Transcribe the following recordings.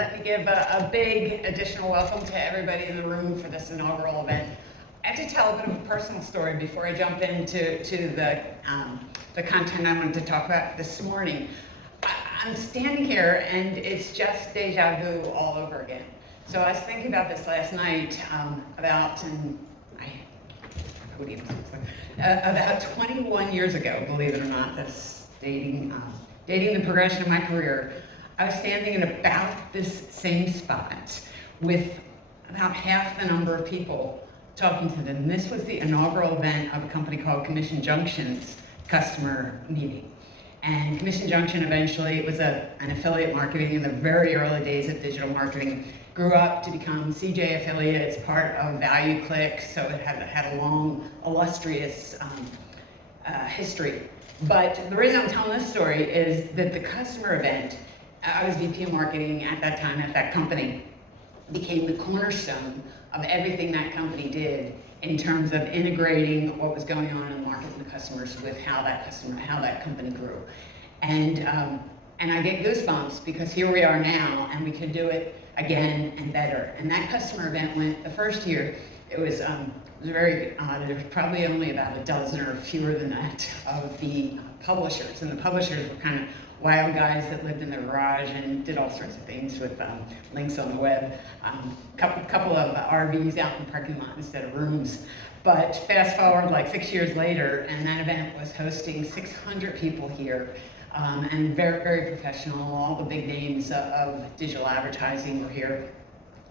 let me give a big additional welcome to everybody in the room for this inaugural event. I have to tell a bit of a personal story before I jump into the content I wanted to talk about this morning. I'm standing here and it's just deja vu all over again. So I was thinking about this last night about 21 years ago, believe it or not, that's dating the progression of my career. I was standing in about this same spot with about half the number of people talking to them. This was the inaugural event of a company called Commission Junction's customer meeting. And Commission Junction eventually, it was an affiliate marketing in the very early days of digital marketing, grew up to become CJ Affiliates, part of ValueClick, so it had a long, illustrious history. But the reason I'm telling this story is that the customer event, I was VP of marketing at that time at that company, became the cornerstone of everything that company did in terms of integrating what was going on in the market and the customers with how that company grew. And I get goosebumps because here we are now and we can do it again and better. And that customer event went, the first year, it was very, there was probably only about a dozen or fewer than that of the publishers. And the publishers were kind of wild guys that lived in their garage and did all sorts of things with links on the web. Couple of RVs out in the parking lot instead of rooms. But fast forward like 6 years later, and that event was hosting 600 people here, and very, very professional. All the big names of digital advertising were here.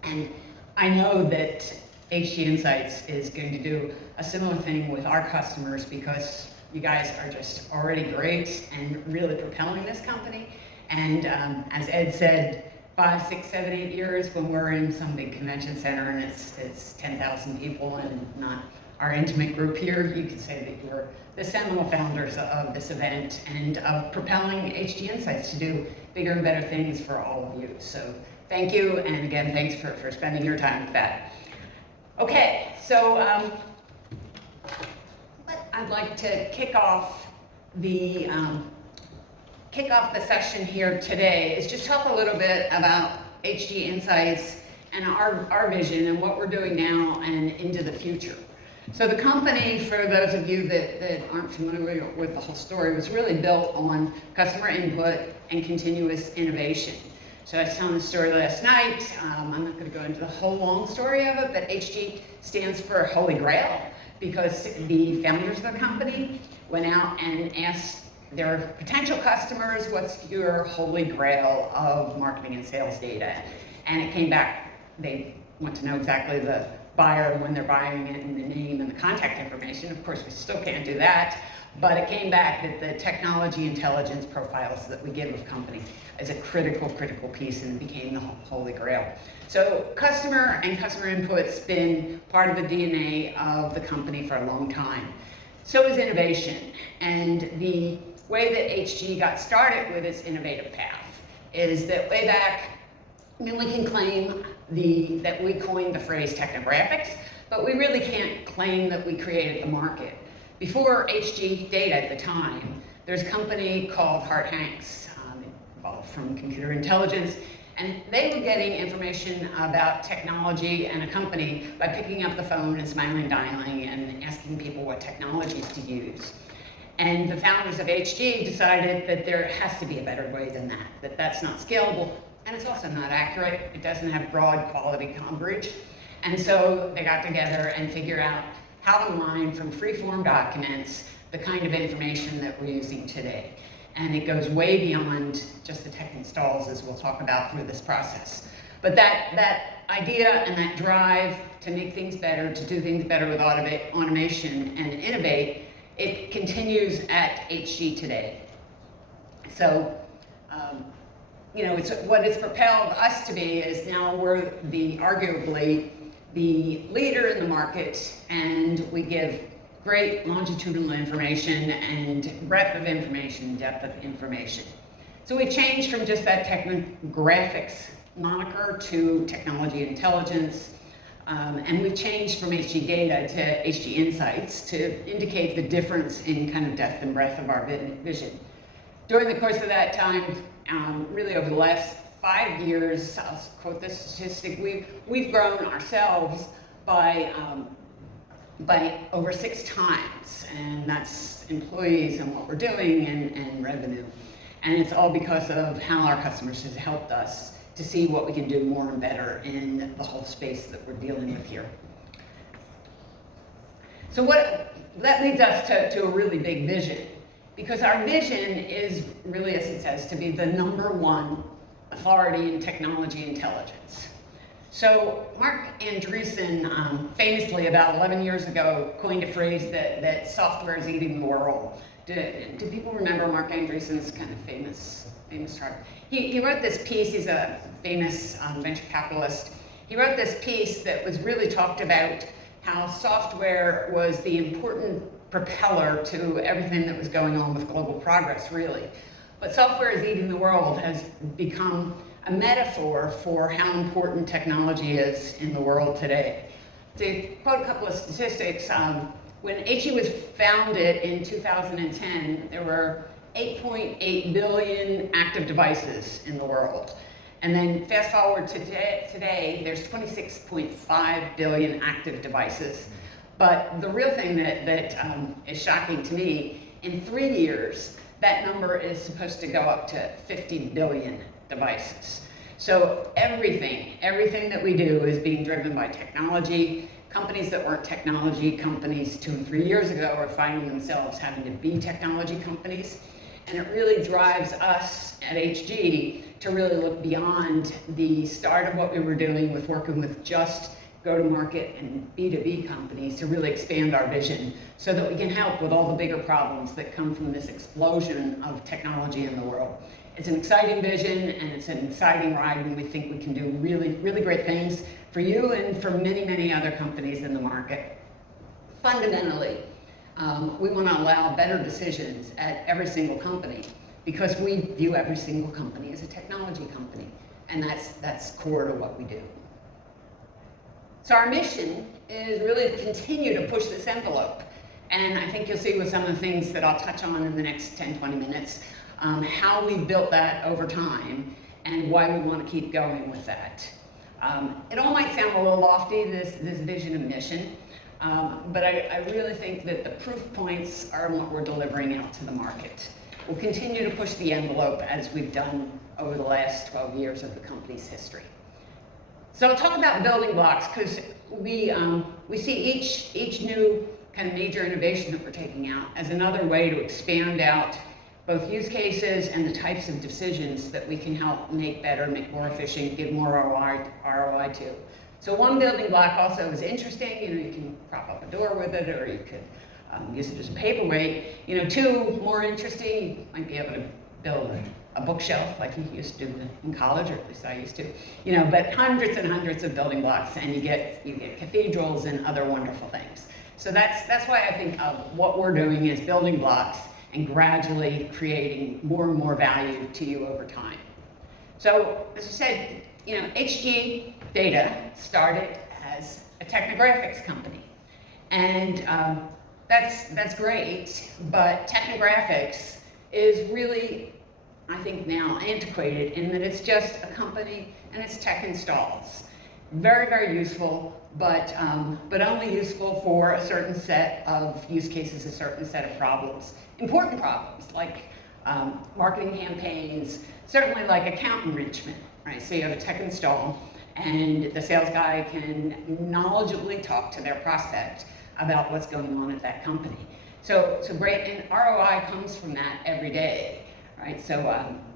And I know that HG Insights is going to do a similar thing with our customers because you guys are just already great and really propelling this company. And as Ed said, 5, 6, 7, 8 years when we're in some big convention center and it's 10,000 people and not our intimate group here, you can say that you're the seminal founders of this event and of propelling HG Insights to do bigger and better things for all of you. So thank you, and again, thanks for spending your time with that. Okay, so I'd like to kick off the session here today is just talk a little bit about HG Insights and our vision and what we're doing now and into the future. So the company, for those of you that aren't familiar with the whole story, was really built on customer input and continuous innovation. So I was telling the story last night. I'm not going to go into the whole long story of it, but HG stands for Holy Grail because the founders of the company went out and asked their potential customers, what's your holy grail of marketing and sales data? And it came back, they want to know exactly the buyer when they're buying it and the name and the contact information. Of course, we still can't do that, but it came back that the technology intelligence profiles that we give of company is a critical piece and became the holy grail. So customer and customer input's been part of the DNA of the company for a long time. So is innovation. And the way that HG got started with its innovative path is that way back, I mean, we can claim that we coined the phrase Technographics, but we really can't claim that we created the market. Before HG Data at the time, there's a company called Hart Hanks, involved from computer intelligence, and they were getting information about technology and a company by picking up the phone and smiling, dialing, and asking people what technologies to use. And the founders of HG decided that there has to be a better way than that that's not scalable, and it's also not accurate. It doesn't have broad quality coverage. And so they got together and figured out how to mine from free-form documents the kind of information that we're using today. And it goes way beyond just the tech installs, as we'll talk about through this process. But that idea and that drive to make things better, to do things better with automation and innovate, it continues at HG today. So, it's what it's propelled us to be is now we're arguably the leader in the market, and we give great longitudinal information and breadth of information, depth of information. So we've changed from just that Technographics moniker to technology intelligence, and we've changed from HG Data to HG Insights to indicate the difference in kind of depth and breadth of our vision. During the course of that time, really over the last 5 years, I'll quote this statistic, we've grown ourselves by over 6 times, and that's employees and what we're doing and revenue. And it's all because of how our customers have helped us to see what we can do more and better in the whole space that we're dealing with here. So that leads us to a really big vision, because our vision is really, as it says, to be the #1 authority in technology intelligence. So Mark Andreessen famously about 11 years ago coined a phrase that software is eating the world. Do people remember Mark Andreessen's kind of famous chart? He wrote this piece, he's a famous venture capitalist. He wrote this piece that was really talked about how software was the important propeller to everything that was going on with global progress, really. But software is eating the world has become a metaphor for how important technology is in the world today. To quote a couple of statistics, when HE was founded in 2010, there were 8.8 billion active devices in the world. And then fast forward to today, there's 26.5 billion active devices. But the real thing that is shocking to me, in 3 years, that number is supposed to go up to 50 billion devices. So everything that we do is being driven by technology. Companies that weren't technology companies 2 and 3 years ago are finding themselves having to be technology companies. And it really drives us at HG to really look beyond the start of what we were doing with working with just go-to-market and B2B companies to really expand our vision so that we can help with all the bigger problems that come from this explosion of technology in the world. It's an exciting vision and it's an exciting ride, and we think we can do really, really great things for you and for many, many other companies in the market. Fundamentally, we want to allow better decisions at every single company because we view every single company as a technology company, and that's core to what we do. So our mission is really to continue to push this envelope, and I think you'll see with some of the things that I'll touch on in the next 10-20 minutes how we've built that over time and why we want to keep going with that. It all might sound a little lofty, this vision and mission, but I really think that the proof points are what we're delivering out to the market. We'll continue to push the envelope as we've done over the last 12 years of the company's history. So I'll talk about building blocks because we see each new kind of major innovation that we're taking out as another way to expand out both use cases and the types of decisions that we can help make better, make more efficient, give more ROI to. So one building block also is interesting. You can prop up a door with it, or you could use it as a paperweight. 2, more interesting, you might be able to build a bookshelf like you used to do in college, or at least I used to. But hundreds and hundreds of building blocks, and you get cathedrals and other wonderful things. So that's why I think what we're doing is building blocks and gradually creating more and more value to you over time. So, as I said, HG Data started as a Technographics company, and that's great. But Technographics is really, I think, now antiquated in that it's just a company and it's tech installs. Very, very useful, but only useful for a certain set of use cases, a certain set of problems. Important problems like marketing campaigns, certainly like account enrichment, right? So you have a tech install and the sales guy can knowledgeably talk to their prospect about what's going on at that company. So great, and ROI comes from that every day, right? So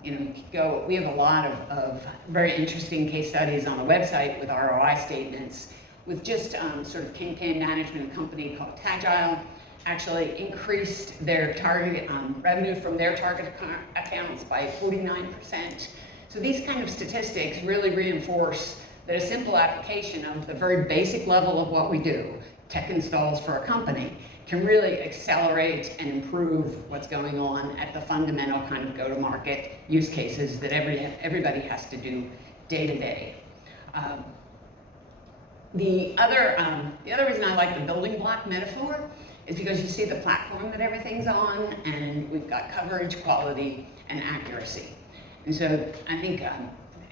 we have a lot of very interesting case studies on the website with ROI statements, with just sort of campaign management company called Agile actually increased their target revenue from their target accounts by 49%. So these kind of statistics really reinforce that a simple application of the very basic level of what we do, tech installs for a company, can really accelerate and improve what's going on at the fundamental kind of go-to-market use cases that everybody has to do day to day. The other reason I like the building block metaphor is because you see the platform that everything's on, and we've got coverage, quality, and accuracy. And so I think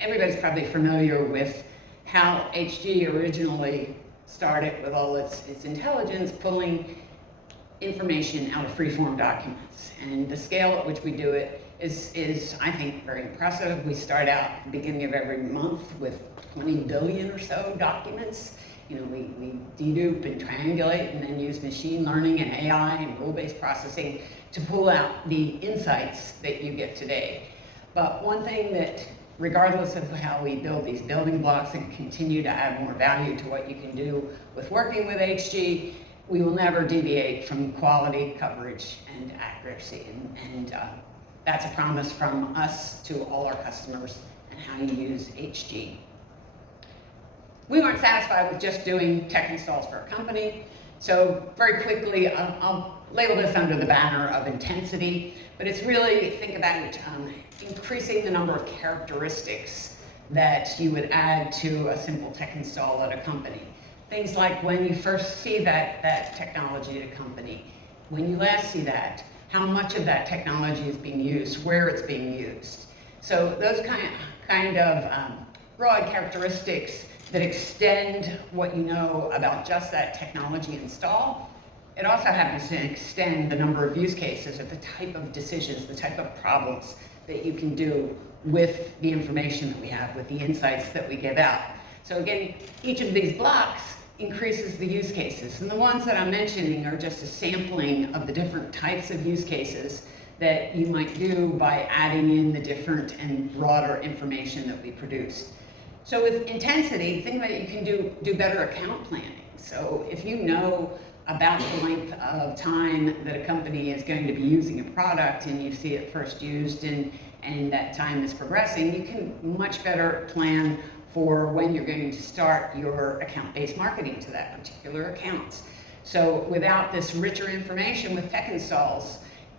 everybody's probably familiar with how HG originally started with all its intelligence, pulling information out of free-form documents. And the scale at which we do it is, I think, very impressive. We start out at the beginning of every month with 20 billion or so documents. You know, we dedupe and triangulate and then use machine learning and AI and rule-based processing to pull out the insights that you get today. But one thing that, regardless of how we build these building blocks and continue to add more value to what you can do with working with HG, we will never deviate from quality, coverage, and accuracy. And that's a promise from us to all our customers and how you use HG. We weren't satisfied with just doing tech installs for a company. So very quickly, I'll label this under the banner of intensity, but it's really, think about increasing the number of characteristics that you would add to a simple tech install at a company. Things like when you first see that technology at a company, when you last see that, how much of that technology is being used, where it's being used. So those kind of broad characteristics that extend what you know about just that technology install. It also happens to extend the number of use cases or the type of decisions, the type of problems that you can do with the information that we have, with the insights that we give out. So again, each of these blocks increases the use cases. And the ones that I'm mentioning are just a sampling of the different types of use cases that you might do by adding in the different and broader information that we produce. So with intensity, think about it, you can do better account planning. So if you know about the length of time that a company is going to be using a product and you see it first used and that time is progressing, you can much better plan for when you're going to start your account-based marketing to that particular account. So without this richer information with tech installs,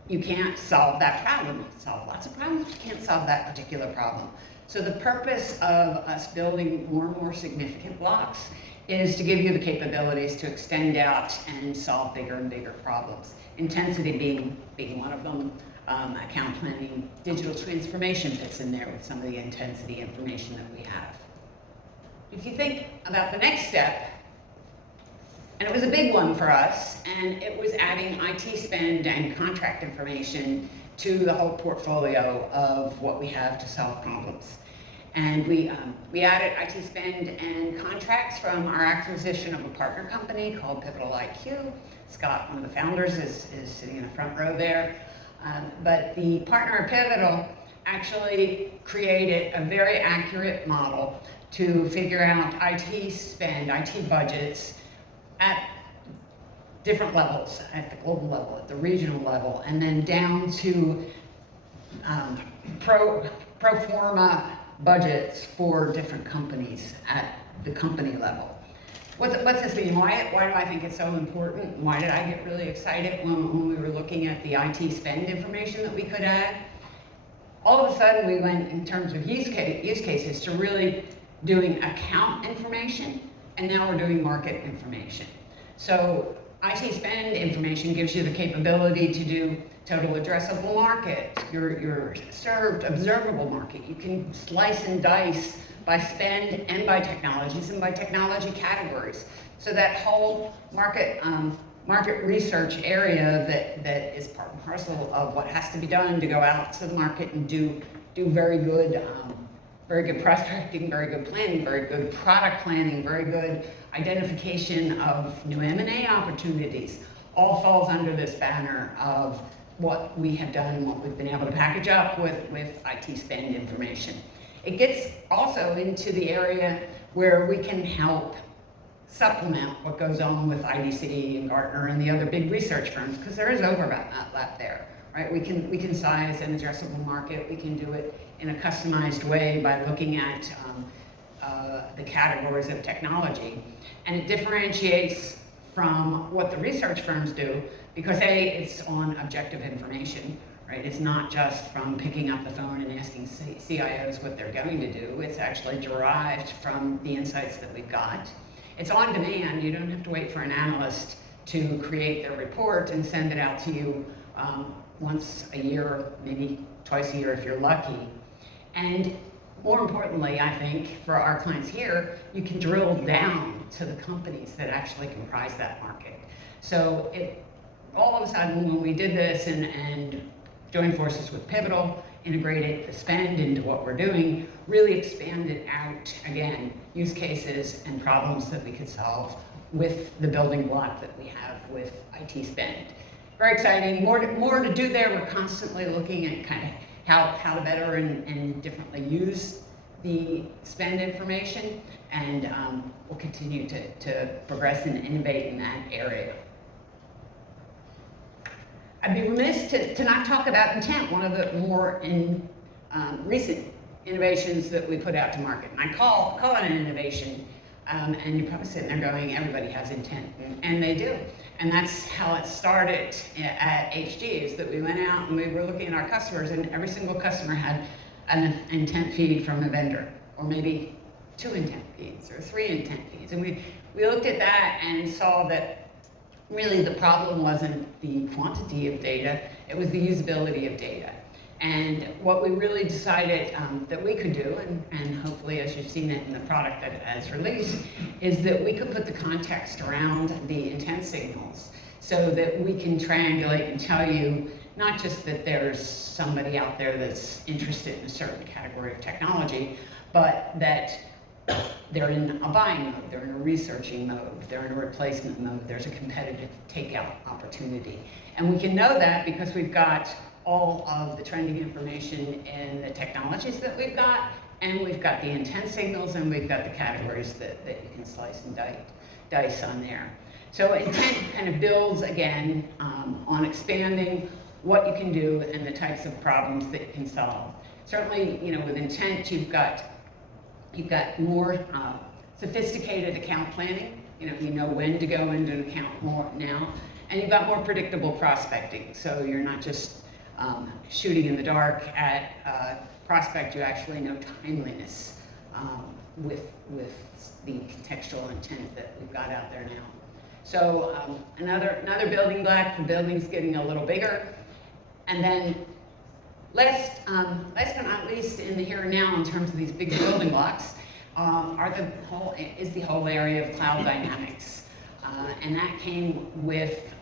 you can't solve that problem. You can solve lots of problems, but you can't solve that particular problem. So the purpose of us building more and more significant blocks is to give you the capabilities to extend out and solve bigger and bigger problems. Intensity being one of them. Account planning, digital transformation fits in there with some of the intensity information that we have. If you think about the next step, and it was a big one for us, and it was adding IT spend and contract information to the whole portfolio of what we have to solve problems. And we added IT spend and contracts from our acquisition of a partner company called Pivotal IQ. Scott, one of the founders, is sitting in the front row there. But the partner at Pivotal actually created a very accurate model to figure out IT spend, IT budgets at different levels, at the global level, at the regional level, and then down to pro forma budgets for different companies at the company level. What's this mean? Why do I think it's so important? Why did I get really excited when we were looking at the IT spend information that we could add? All of a sudden we went, in terms of use cases, to really doing account information, and now we're doing market information. So IT spend information gives you the capability to do total addressable market, your served observable market. You can slice and dice by spend and by technologies and by technology categories. So that whole market research area that is part and parcel of what has to be done to go out to the market and do very good prospecting, very good planning, very good product planning, very good identification of new M&A opportunities, all falls under this banner of what we have done and what we've been able to package up with IT spend information. It gets also into the area where we can help supplement what goes on with IDC and Gartner and the other big research firms, because there is overlap there, right? We can size an addressable market. We can do it in a customized way by looking at the categories of technology, and it differentiates from what the research firms do, because A, it's on objective information, right? It's not just from picking up the phone and asking CIOs what they're going to do. It's actually derived from the insights that we've got. It's on demand. You don't have to wait for an analyst to create their report and send it out to you once a year, maybe twice a year if you're lucky. And more importantly, I think, for our clients here, you can drill down to the companies that actually comprise that market. So all of a sudden, when we did this and joined forces with Pivotal, integrated the spend into what we're doing, really expanded out, again, use cases and problems that we could solve with the building block that we have with IT spend. Very exciting, more to do there. We're constantly looking at kind of how to better and differently use the spend information, and we'll continue to progress and innovate in that area. I'd be remiss to not talk about intent, one of the more recent innovations that we put out to market. And I call it an innovation, and you're probably sitting there going, everybody has intent, and they do. And that's how it started at HG, is that we went out and we were looking at our customers, and every single customer had an intent feed from a vendor, or maybe 2 intent feeds or 3 intent feeds. And we looked at that and saw that really the problem wasn't the quantity of data, it was the usability of data. And what we really decided that we could do, and hopefully as you've seen it in the product that has released, is that we could put the context around the intent signals so that we can triangulate and tell you not just that there's somebody out there that's interested in a certain category of technology, but that they're in a buying mode, they're in a researching mode, they're in a replacement mode, there's a competitive takeout opportunity. And we can know that because we've got all of the trending information in the technologies that we've got, and we've got the intent signals, and we've got the categories that you can slice and dice on there. So intent kind of builds, again, on expanding what you can do and the types of problems that you can solve. Certainly, with intent, you've got more sophisticated account planning. You know when to go into an account more now, and you've got more predictable prospecting. So you're not just shooting in the dark at prospect. You actually know timeliness with the contextual intent that we've got out there now. So another building block. The building's getting a little bigger, and then last but not least, in the here and now, in terms of these big building blocks, is the whole area of cloud dynamics, and that came with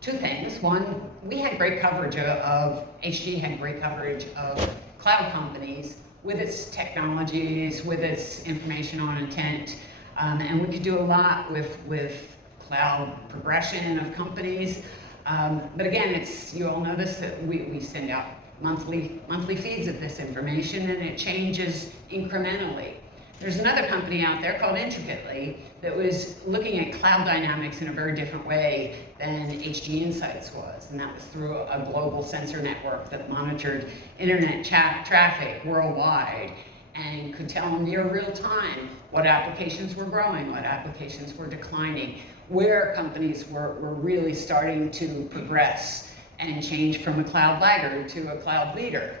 2 things. One, we had great coverage HG had great coverage of cloud companies with its technologies, with its information on intent, and we could do a lot with cloud progression of companies. But again, you all know this, that we send out monthly feeds of this information, and it changes incrementally. There's another company out there called Intricately that was looking at cloud dynamics in a very different way than HG Insights was, and that was through a global sensor network that monitored internet traffic worldwide and could tell in near real time what applications were growing, what applications were declining, where companies were really starting to progress and change from a cloud laggard to a cloud leader.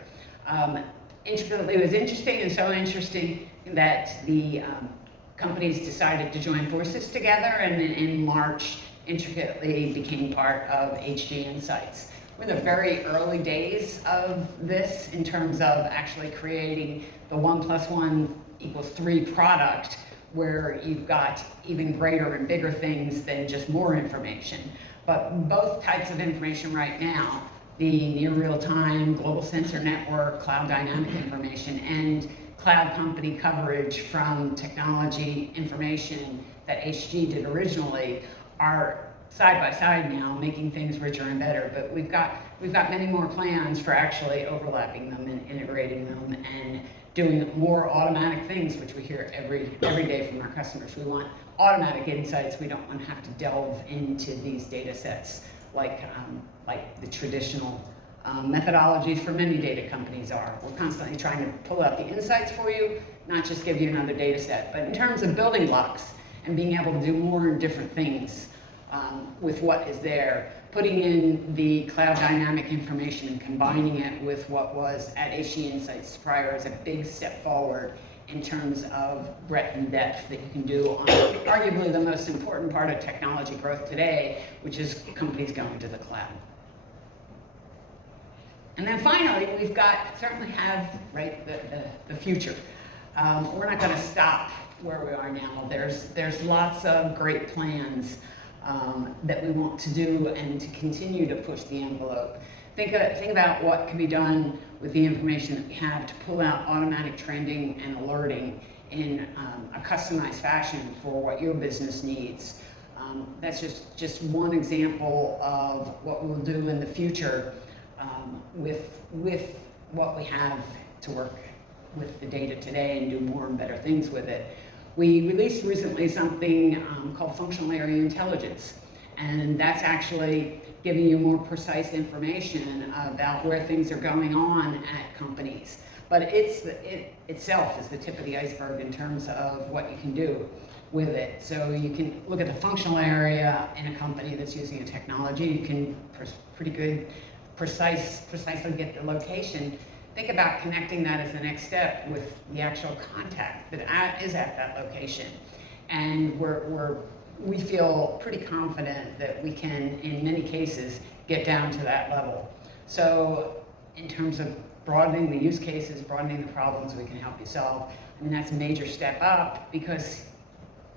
Intricately was interesting, and so interesting that the companies decided to join forces together, and in March, Intricately became part of HG Insights. We're in the very early days of this in terms of actually creating the 1 + 1 = 3 product, where you've got even greater and bigger things than just more information. But both types of information right now, the near real-time global sensor network, cloud dynamic information, and cloud company coverage from technology information that HG did originally, are side by side now, making things richer and better. But we've got many more plans for actually overlapping them and integrating them and doing more automatic things, which we hear every day from our customers. We want automatic insights. We don't want to have to delve into these data sets like the traditional methodologies for many data companies are. We're constantly trying to pull out the insights for you, not just give you another data set. But in terms of building blocks and being able to do more and different things with what is there, putting in the cloud dynamic information and combining it with what was at HG Insights prior is a big step forward in terms of breadth and depth that you can do on arguably the most important part of technology growth today, which is companies going to the cloud. And then finally, we've got, certainly have, right, the future. We're not gonna stop where we are now. There's lots of great plans that we want to do and to continue to push the envelope. Think about what can be done with the information that we have to pull out automatic trending and alerting in a customized fashion for what your business needs. That's just one example of what we'll do in the future with what we have to work with the data today and do more and better things with it. We released recently something called functional area intelligence, and that's actually giving you more precise information about where things are going on at companies. But it itself is the tip of the iceberg in terms of what you can do with it. So you can look at the functional area in a company that's using a technology. You can precisely get the location. Think about connecting that as the next step with the actual contact that is at that location. And we feel pretty confident that we can, in many cases, get down to that level. So in terms of broadening the use cases, broadening the problems we can help you solve, I mean, that's a major step up, because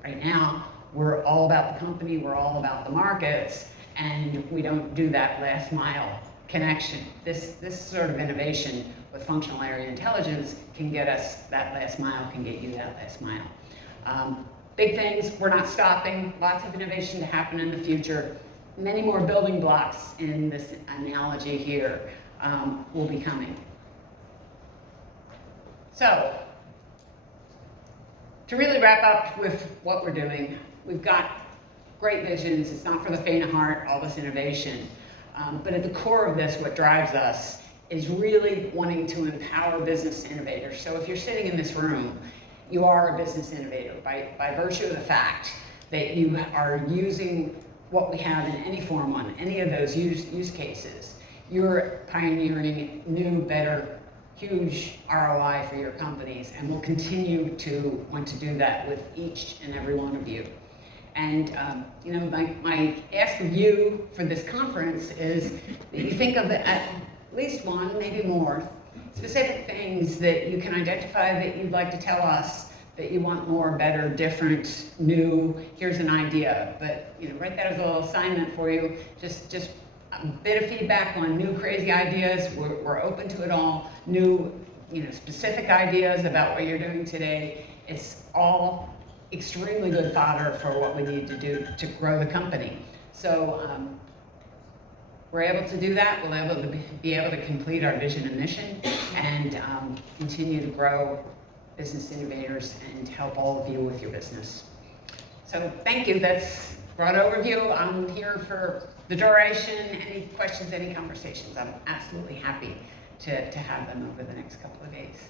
right now, we're all about the company, we're all about the markets, and we don't do that last mile connection. This sort of innovation with functional area intelligence can get us that last mile, can get you that last mile. Big things, we're not stopping, lots of innovation to happen in the future. Many more building blocks in this analogy here will be coming. So, to really wrap up with what we're doing, we've got great visions. It's not for the faint of heart, all this innovation. But at the core of this, what drives us is really wanting to empower business innovators. So if you're sitting in this room, you are a business innovator by virtue of the fact that you are using what we have in any form on any of those use cases. You're pioneering new, better, huge ROI for your companies, and we'll continue to want to do that with each and every one of you. And you know, my ask of you for this conference is that you think of at least one, maybe more, specific things that you can identify that you'd like to tell us that you want more, better, different, new. Here's an idea, but you know, write that as a little assignment for you. Just a bit of feedback on new, crazy ideas. We're open to it all. New, you know, specific ideas about what you're doing today. It's all extremely good fodder for what we need to do to grow the company. So we're able to do that. We'll be able to complete our vision and mission, and continue to grow business innovators and help all of you with your business. So thank you. That's a broad overview. I'm here for the duration. Any questions, any conversations, I'm absolutely happy to have them over the next couple of days.